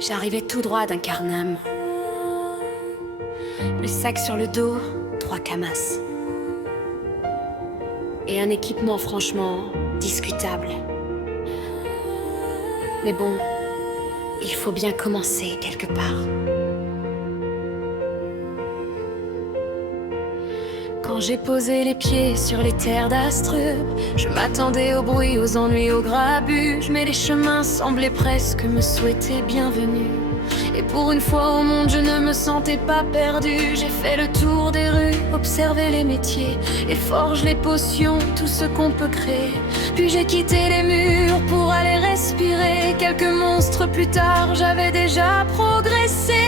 J'arrivais tout droit d'un Carnam. Le sac sur le dos, 3 camas. Et un équipement franchement discutable. Mais bon, il faut bien commencer quelque part. Quand j'ai posé les pieds sur les terres d'Astrub, je m'attendais au bruit, aux ennuis, aux grabuges. Mais les chemins semblaient presque me souhaiter bienvenue. Et pour une fois au monde, je ne me sentais pas perdue. J'ai fait le tour des rues, observé les métiers, les forges, les potions, tout ce qu'on peut créer. Puis j'ai quitté les murs pour aller respirer. Quelques monstres plus tard, j'avais déjà progressé.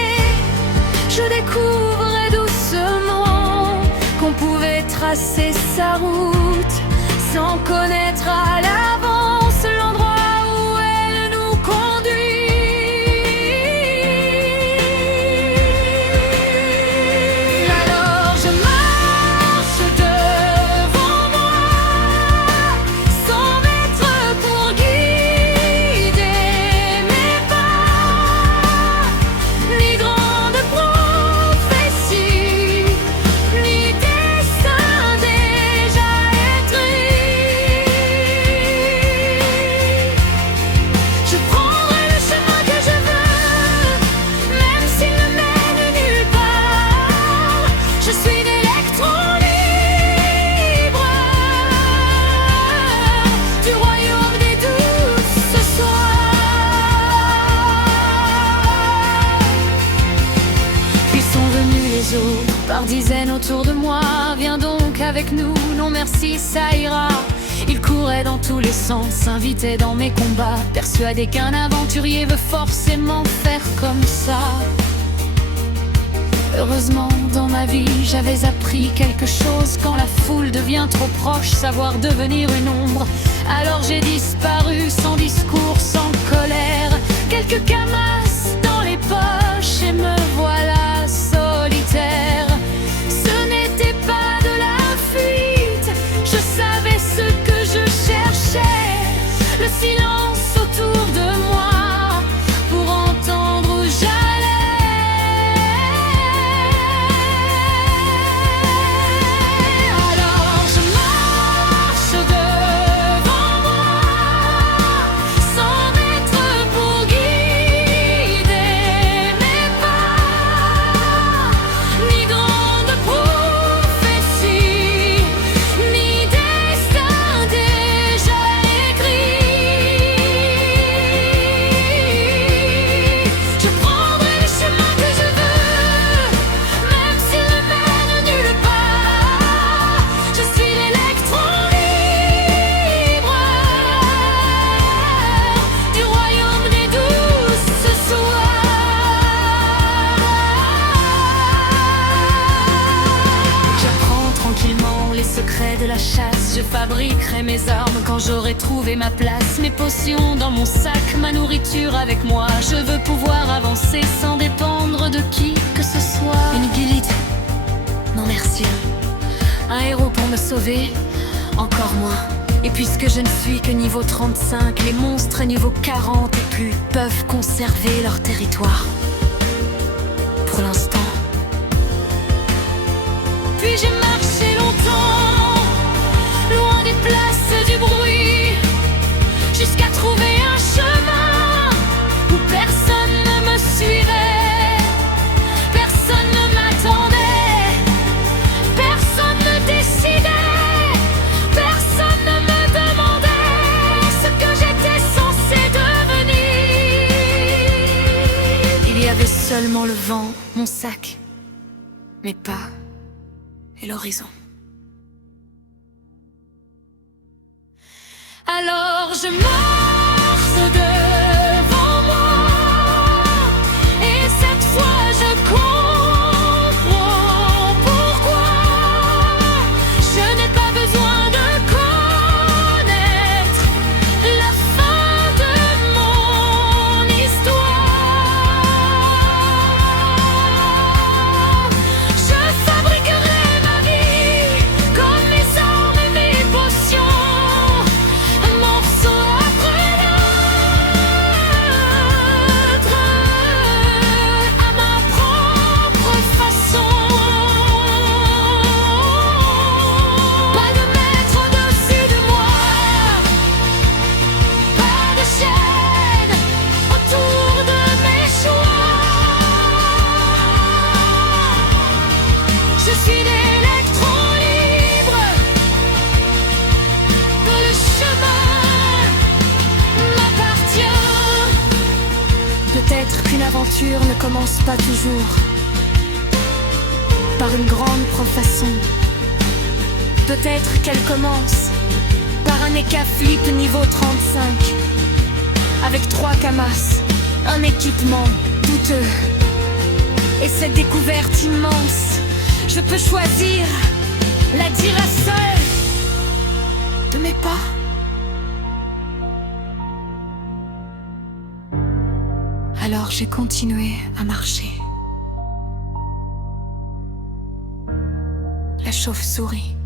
Je découvrais doucement qu'on pouvait tracer sa route sans connaître à l'avance l'endroit où elle nous conduit. Alors je marche devant moi, sans maître pour guider mes pas, ni grande prophétie, ni destin déjà écrit. Je prendrai le chemin que je veux, même s'il ne mène nulle part. Je suis l'électron libre du royaume des douces ce soir. Puis sont venus les autres par dizaines autour de moi. Viens donc avec nous, non merci, ça ira. Ils couraient dans tous les sens, invitaient dans mes combats, persuadés qu'un aventurier veut forcément faire comme ça. Heureusement, dans ma vie, j'avais appris quelque chose. Quand la foule devient trop proche, savoir devenir une ombre. Alors j'ai disparu sans discours, sans colère. Quelques camas dans les poches et me voilà solitaire. Ce n'était pas de la fuite, je savais ce que je cherchais. Le silence autour de moi pour entendre où j'allais. Alors je marche devant moi, sans maître pour guider mes pas, ni grande prophétie, ni destin déjà écrit. Je prendrai le chemin que je veux, même s'il ne mène nulle part. Je suis l'électron libre du royaume des douces ce soir. J'apprends tranquillement les secrets de la chasse. Je fabriquerai mes armes quand j'aurai trouvé ma place. Mes potions dans mon sac, ma nourriture avec moi. Je veux pouvoir avancer sans dépendre de qui que ce soit. Une guilide? Non merci. Un héros pour me sauver? Encore moins. Et puisque je ne suis que niveau 35, les monstres niveau 40 et plus peuvent conserver leur territoire. Pour l'instant. Puis j'ai marché longtemps, loin des places du bruit, jusqu'à trouver un chemin où personne ne me suivait, personne ne m'attendait, personne ne décidait, personne ne me demandait ce que j'étais censé devenir. Il y avait seulement le vent, mon sac, mes pas et l'horizon. Alors je marche devant moi, et cette fois je comprends pourquoi je n'ai pas besoin de connaître la fin de mon histoire. Je fabriquerai ma vie comme mes armes et mes potions, un morceau après Peut-être qu'une aventure ne commence pas toujours par une grande profaçon. Peut-être qu'elle commence par un EK Flip niveau 35, avec 3 camas, un équipement douteux. Et cette découverte immense, je peux choisir la dire à seule de mes pas. Alors j'ai continué à marcher. La chauve-souris